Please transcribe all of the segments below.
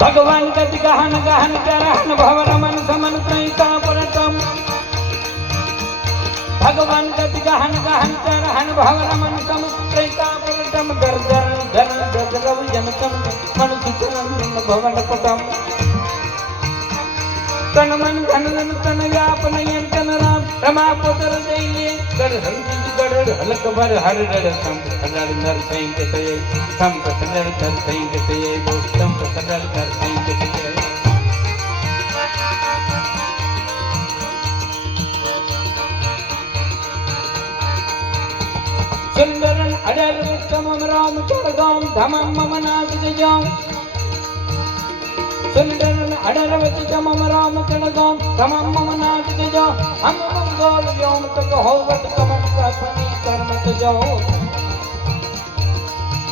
भगवान गति गहन गहन करहन भव रमन समन त्रैता परतम भगवान गति गहन गहन करहन भव रमन समन त्रैता परतम दर दर दर दर रव जनतम मनुष्य चरण भवन पटम तन मन धन धन तन यापन यंतन राम रमा पुत्र दैये गढ़ गढ़ हलक भर हर गढ़ संप कलर नर सैं के संप कलर नर सैं के संप कलर नर सैं के सुंदरन अडर उत्तम राम चढ़गाम धमम मम नाथ जाऊं सुंदरन अडर उत्तम राम चढ़गाम धमम मम नाथ जाऊं हम मंगल व्योम तक होवत कमन प्रार्थनी कर्मत जाओ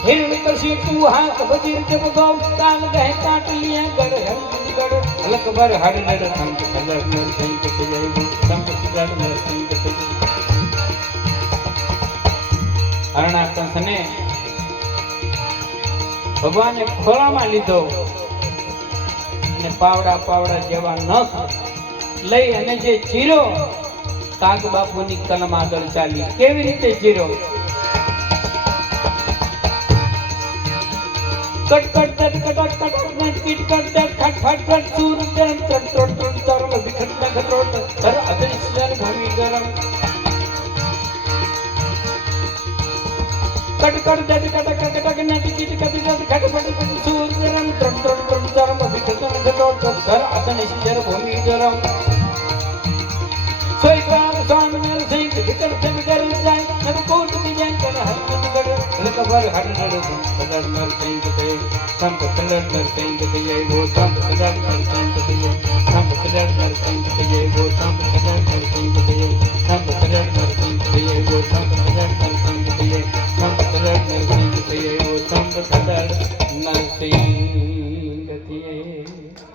हिरण्यकशिपु हाथ बजीर जब गौ ताल गह काट लिए गढ़ गढ़ अलक भर हर नर संत कलर नर सैं के जय संत कलर नर सैं के हरणाकंसने भगवान ने खोला में लीधो ने पावड़ा पावड़ा जेवा नख लई अने जे चीरो काग बापूनी कलम आगळ चाली केवी रीते चीरो कट कट कट कट कट कट किट कट कट खट फट फट सूर चरण चरण चरण चरण चरण बिखट बिखट रोट तर अदृश्य भूमि गरम कट कट जट कट कट कट नट किट कट कट खट फट फट सूर चरण चरण चरण चरण चरण बिखट बिखट रोट तर अदृश्य भूमि गरम सोई काल स्वामी मेल सिंह भीतर से बिगर जाए नर कोट की जाए कर हर गड़ लकबर हर नर कलर नर सिंह के संप कलर नर सिंह के वो संप कलर नर सिंह के संप कलर नर सिंह के वो संप कलर नर सिंह के संप कलर नर सिंह के वो संप कलर नर सिंह के संप कलर नर सिंह के वो संप कलर नर सिंह